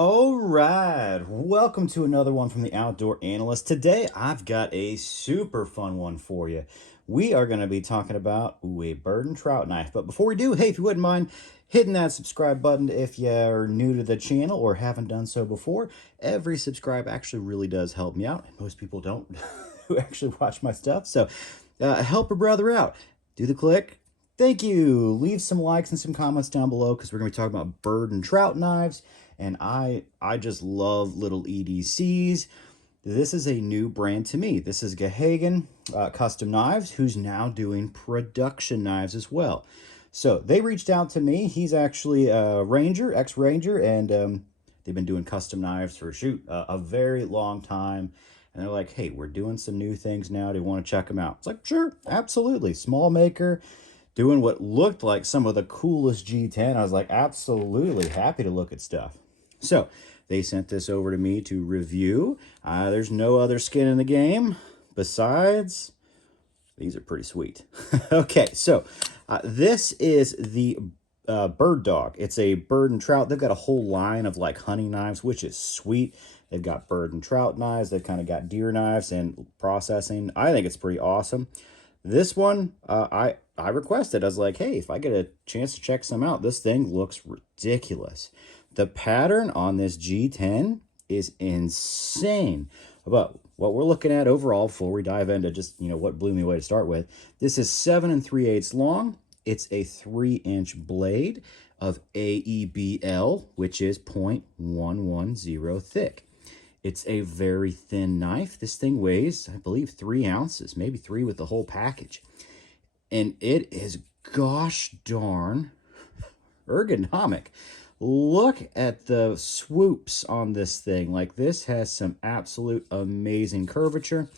All right, welcome to another one from the Outdoor Analyst. Today, I've got a super fun one for you. We are going to be talking about a bird and trout knife. But before we do, hey, if you wouldn't mind hitting that subscribe button if you're new to the channel or haven't done so before. Every subscribe actually really does help me out. And most people don't who actually watch my stuff. So help a brother out. Do the click. Thank you. Leave some likes and some comments down below because we're going to be talking about bird and trout knives. And I just love little EDCs. This is a new brand to me. This is Gahhagen Custom Knives, who's now doing production knives as well. So they reached out to me. He's actually a Ranger, ex-Ranger, and they've been doing custom knives for, a very long time. And they're like, hey, we're doing some new things now. Do you want to check them out? It's like, sure, absolutely. Small maker, doing what looked like some of the coolest G10. I was like, absolutely happy to look at stuff. So they sent this over to me to review. There's no other skin in the game besides these are pretty sweet. Okay, so this is the Bird Dog. It's a bird and trout. They've got a whole line of like hunting knives, which is sweet. They've got bird and trout knives. They've kind of got deer knives and processing. I think it's pretty awesome. This one, I requested. I was like, hey, if I get a chance to check some out, this thing looks ridiculous. The pattern on this G10 is insane. But what we're looking at overall, before we dive into just, what blew me away to start with, this is 7 3/8 long. It's a 3-inch blade of AEBL, which is 0.110 thick. It's a very thin knife. This thing weighs, I believe, 3 ounces, maybe 3 with the whole package. And it is gosh darn ergonomic. Look at the swoops on this thing. Like, this has some absolute amazing curvature.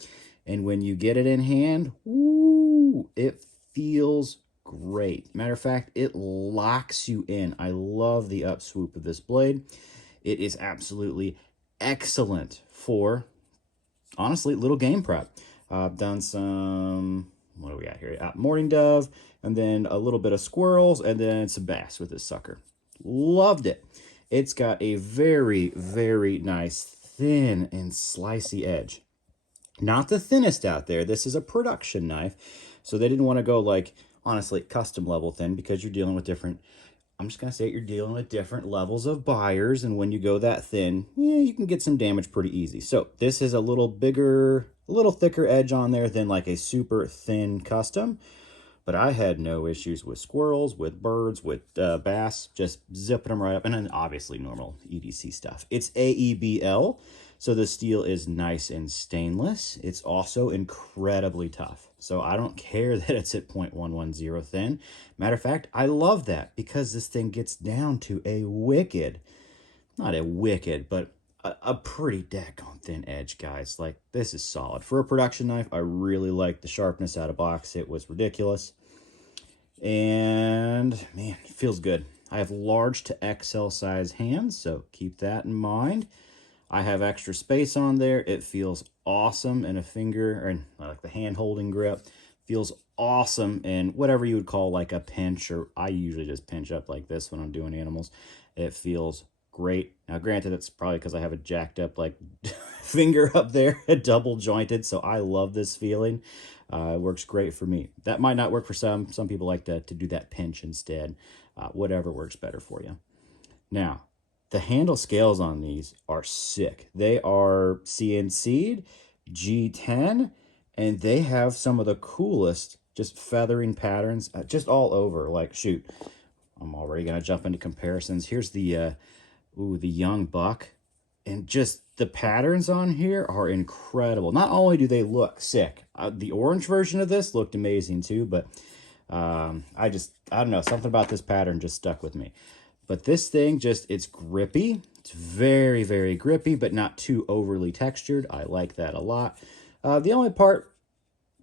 And when you get it in hand, woo, it feels great. Matter of fact, it locks you in. I love the up swoop of this blade. It is absolutely excellent for, honestly, little game prep. I've done some, what do we got here? Morning dove, and then a little bit of squirrels, and then some bass with this sucker. Loved it. It's got a very, very nice thin and slicey edge. Not the thinnest out there. This is a production knife. So they didn't want to go like, honestly, custom level thin because you're dealing with different, I'm just going to say it, you're dealing with different levels of buyers. And when you go that thin, yeah, you can get some damage pretty easy. So this is a little bigger, a little thicker edge on there than like a super thin custom. But I had no issues with squirrels, with birds, with bass, just zipping them right up. And then obviously normal EDC stuff. It's AEBL, so the steel is nice and stainless. It's also incredibly tough. So I don't care that it's at 0.110 thin. Matter of fact, I love that because this thing gets down to a wicked, not a wicked, but a pretty daggone thin edge, guys. Like, this is solid. For a production knife, I really like the sharpness out of box. It was ridiculous. And, man, it feels good. I have large to XL size hands, so keep that in mind. I have extra space on there. It feels awesome in a finger, or like the hand-holding grip. Feels awesome in whatever you would call like a pinch, or I usually just pinch up like this when I'm doing animals. It feels great. Now, granted, it's probably because I have a jacked up like finger up there, double jointed. So I love this feeling. It works great for me. That might not work for some. Some people like to do that pinch instead. Whatever works better for you. Now, the handle scales on these are sick. They are CNC'd, G10, and they have some of the coolest just feathering patterns just all over. Like, shoot, I'm already going to jump into comparisons. Here's the the young buck, and just the patterns on here are incredible. Not only do they look sick, the orange version of this looked amazing too, but I don't know, something about this pattern just stuck with me. But this thing it's grippy. It's very, very grippy, but not too overly textured. I like that a lot. The only part,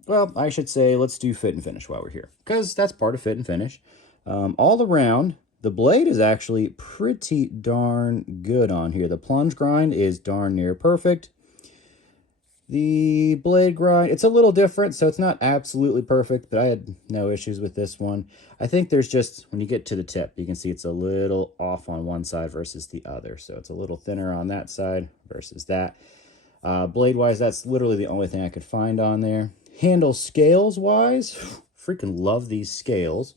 well, I should say, let's do fit and finish while we're here, because that's part of fit and finish. All around, the blade is actually pretty darn good on here. The plunge grind is darn near perfect. The blade grind, it's a little different, so it's not absolutely perfect, but I had no issues with this one. I think there's just, when you get to the tip, you can see it's a little off on one side versus the other. So it's a little thinner on that side versus that. Blade-wise, that's literally the only thing I could find on there. Handle scales-wise, freaking love these scales.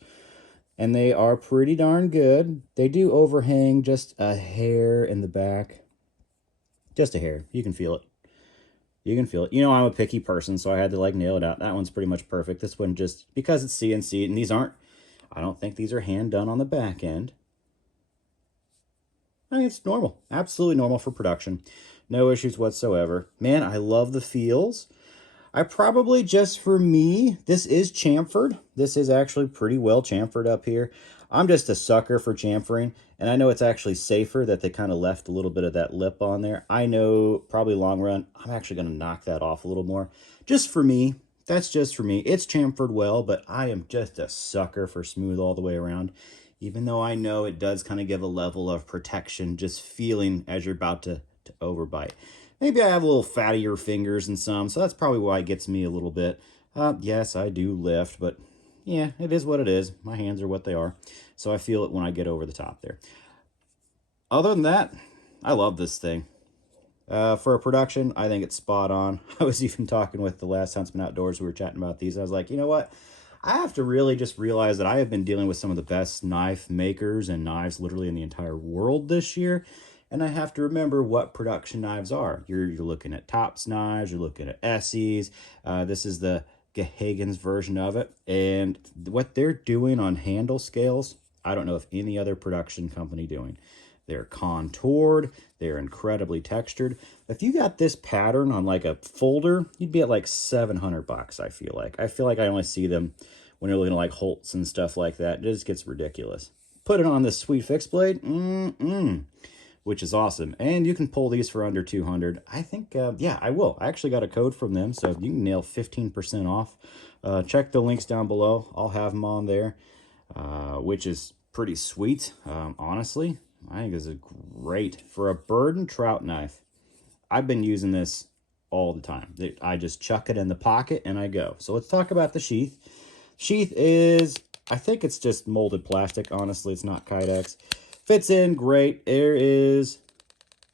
And they are pretty darn good. They do overhang just a hair in the back. Just a hair. You can feel it. You can feel it. You know, I'm a picky person, so I had to like nail it out. That one's pretty much perfect. This one just, because it's CNC, and these aren't, I don't think these are hand done on the back end. I mean, it's normal. Absolutely normal for production. No issues whatsoever. Man, I love the feels. I probably, just for me, this is chamfered. This is actually pretty well chamfered up here. I'm just a sucker for chamfering, and I know it's actually safer that they kind of left a little bit of that lip on there. I know probably long run, I'm actually going to knock that off a little more. Just for me, that's just for me. It's chamfered well, but I am just a sucker for smooth all the way around, even though I know it does kind of give a level of protection just feeling as you're about to overbite. Maybe I have a little fattier fingers and some, so that's probably why it gets me a little bit. Yes, I do lift, but yeah, it is what it is. My hands are what they are, so I feel it when I get over the top there. Other than that, I love this thing. For a production, I think it's spot on. I was even talking with the last Huntsman Outdoors, we were chatting about these. I was like, you know what? I have to really just realize that I have been dealing with some of the best knife makers and knives literally in the entire world this year. And I have to remember what production knives are. You're looking at Tops knives, you're looking at Esse's. This is the Gahhagen's version of it. And what they're doing on handle scales, I don't know if any other production company doing. They're contoured, they're incredibly textured. If you got this pattern on like a folder, you'd be at like $700, I feel like. I feel like I only see them when you're looking at like Holtz and stuff like that. It just gets ridiculous. Put it on this sweet fixed blade, which is awesome. And you can pull these for under 200. I think, yeah, I will. I actually got a code from them, so you can nail 15% off. Check the links down below. I'll have them on there, which is pretty sweet, honestly. I think this is great for a bird and trout knife. I've been using this all the time. I just chuck it in the pocket and I go. So let's talk about the sheath. Sheath is, I think it's just molded plastic. Honestly, it's not Kydex. Fits in great. There is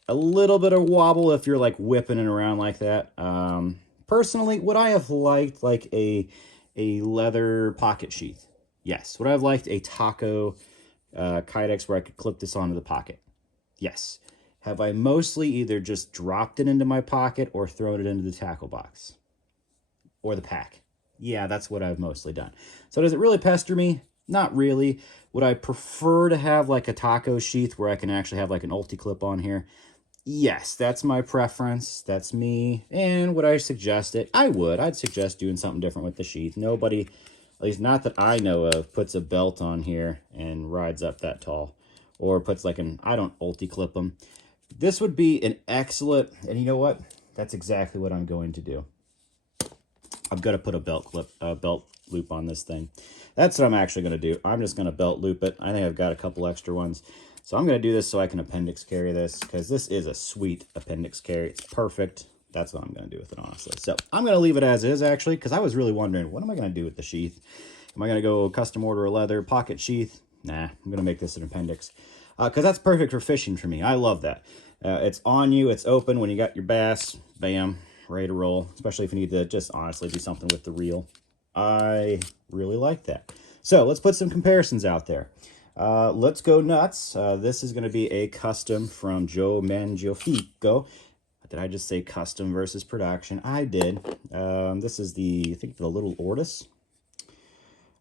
a little bit of wobble if you're like whipping it around like that. Personally, would I have liked like a leather pocket sheath? Yes. Would I have liked a taco Kydex where I could clip this onto the pocket? Yes. Have I mostly either just dropped it into my pocket or thrown it into the tackle box or the pack? Yeah, that's what I've mostly done. So does it really pester me? Not really. Would I prefer to have like a taco sheath where I can actually have like an ulti clip on here? Yes, that's my preference. That's me. And would I suggest it? I would. I'd suggest doing something different with the sheath. Nobody, at least not that I know of, puts a belt on here and rides up that tall. Or puts like an, I don't ulti clip them. This would be an excellent, and you know what? That's exactly what I'm going to do. I've got to put a belt loop on this thing. That's what I'm actually going to do. I'm just going to belt loop it. I think I've got a couple extra ones. So I'm going to do this so I can appendix carry this, because this is a sweet appendix carry. It's perfect. That's what I'm going to do with it, honestly. So I'm going to leave it as is, actually, because I was really wondering, what am I going to do with the sheath? Am I going to go custom order a leather pocket sheath? Nah, I'm going to make this an appendix, because that's perfect for fishing for me. I love that. It's on you. It's open when you got your bass. Bam. Ready to roll, especially if you need to just honestly do something with the reel. I really like that. So let's put some comparisons out there. Let's go nuts. This is going to be a custom from Joe Mangiafico. Did I just say custom versus production? I did. This is the, I think, the little Ortis.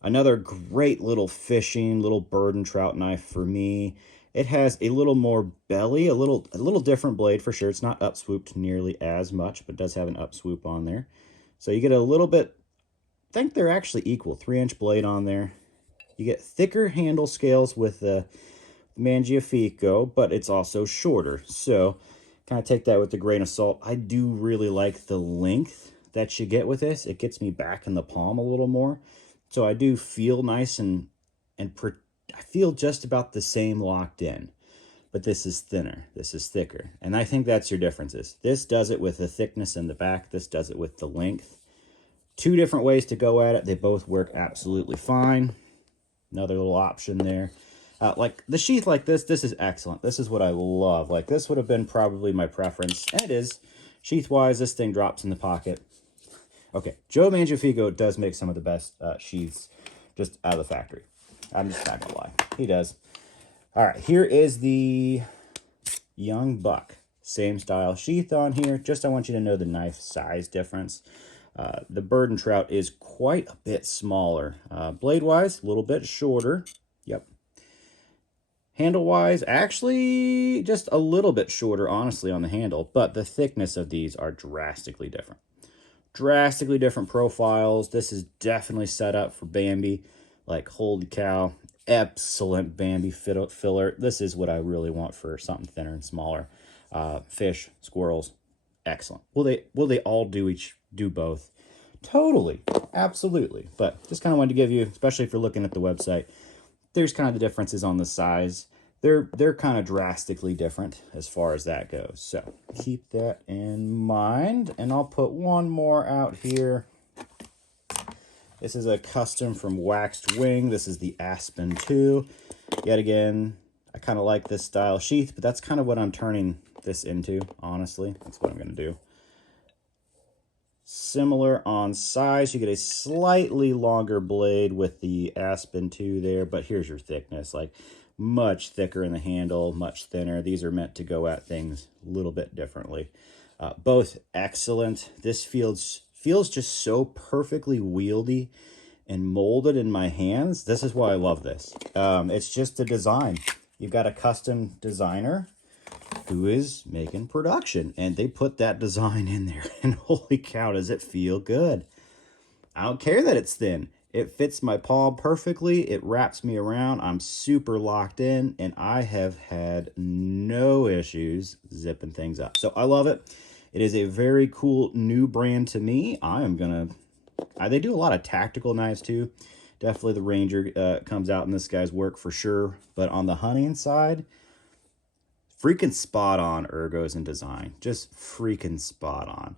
Another great little fishing, little bird and trout knife for me. It has a little more belly, a little different blade for sure. It's not up swooped nearly as much, but does have an up swoop on there. So you get a little bit, I think they're actually equal, 3-inch blade on there. You get thicker handle scales with the Mangiafico, but it's also shorter. So kind of take that with a grain of salt. I do really like the length that you get with this. It gets me back in the palm a little more. So I do feel nice and I feel just about the same locked in. but this is thinner, this is thicker. And I think that's your differences. This does it with the thickness in the back, this does it with the length. Two different ways to go at it. They both work absolutely fine. Another little option there. Like the sheath like this is excellent. This is what I love. Like this would have been probably my preference, and it is. Sheath-wise, this thing drops in the pocket. Okay, Joe Mangiafico does make some of the best sheaths just out of the factory. I'm just not gonna lie. He does. All right, here is the Young Buck. Same style sheath on here. Just I want you to know the knife size difference. The Burden Trout is quite a bit smaller. Blade-wise, a little bit shorter. Yep. Handle-wise, actually just a little bit shorter, honestly, on the handle. But the thickness of these are drastically different. Drastically different profiles. This is definitely set up for Bambi. Like, holy cow. Excellent Bambi filler. This is what I really want for something thinner and smaller. Fish, squirrels, excellent. Will they all do both? Totally, absolutely. But just kind of wanted to give you, especially if you're looking at the website, there's kind of the differences on the size. They're kind of drastically different as far as that goes. So keep that in mind. And I'll put one more out here. This is a custom from Waxed Wing. This is the Aspen 2. Yet again, I kind of like this style sheath, but that's kind of what I'm turning this into, honestly. That's what I'm going to do. Similar on size. You get a slightly longer blade with the Aspen 2 there, but here's your thickness. Like, much thicker in the handle, much thinner. These are meant to go at things a little bit differently. Both excellent. This feels just so perfectly wieldy and molded in my hands. This is why I love this. It's just a design. You've got a custom designer who is making production, and they put that design in there, and holy cow, does it feel good. I don't care that it's thin. It fits my palm perfectly. It wraps me around. I'm super locked in, and I have had no issues zipping things up. So I love it. It is a very cool new brand to me. They do a lot of tactical knives too. Definitely the Ranger comes out in this guy's work for sure. But on the hunting side, freaking spot on ergos and design. Just freaking spot on.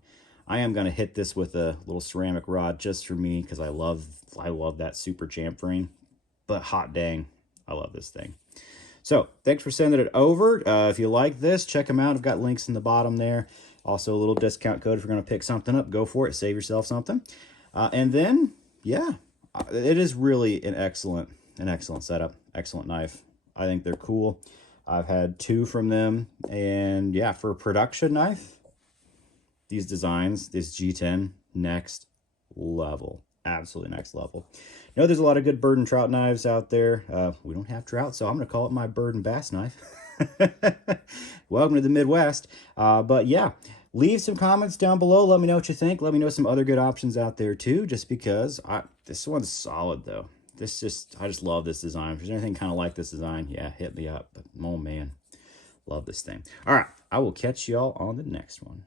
I am going to hit this with a little ceramic rod just for me because I love that super chamfering. But hot dang, I love this thing. So thanks for sending it over. If you like this, check them out. I've got links in the bottom there. Also, a little discount code if you're going to pick something up. Go for it. Save yourself something. And then, yeah, it is really an excellent setup. Excellent knife. I think they're cool. I've had two from them. And, yeah, for a production knife, these designs, this G10, next level. Absolutely next level. I know there's a lot of good bird and trout knives out there. We don't have trout, so I'm going to call it my bird and bass knife. Welcome to the Midwest. But yeah, leave some comments down below. Let me know what you think. Let me know some other good options out there too, just because this one's solid though. I just love this design. If there's anything kind of like this design, yeah, hit me up. But oh man, love this thing. All right, I will catch y'all on the next one.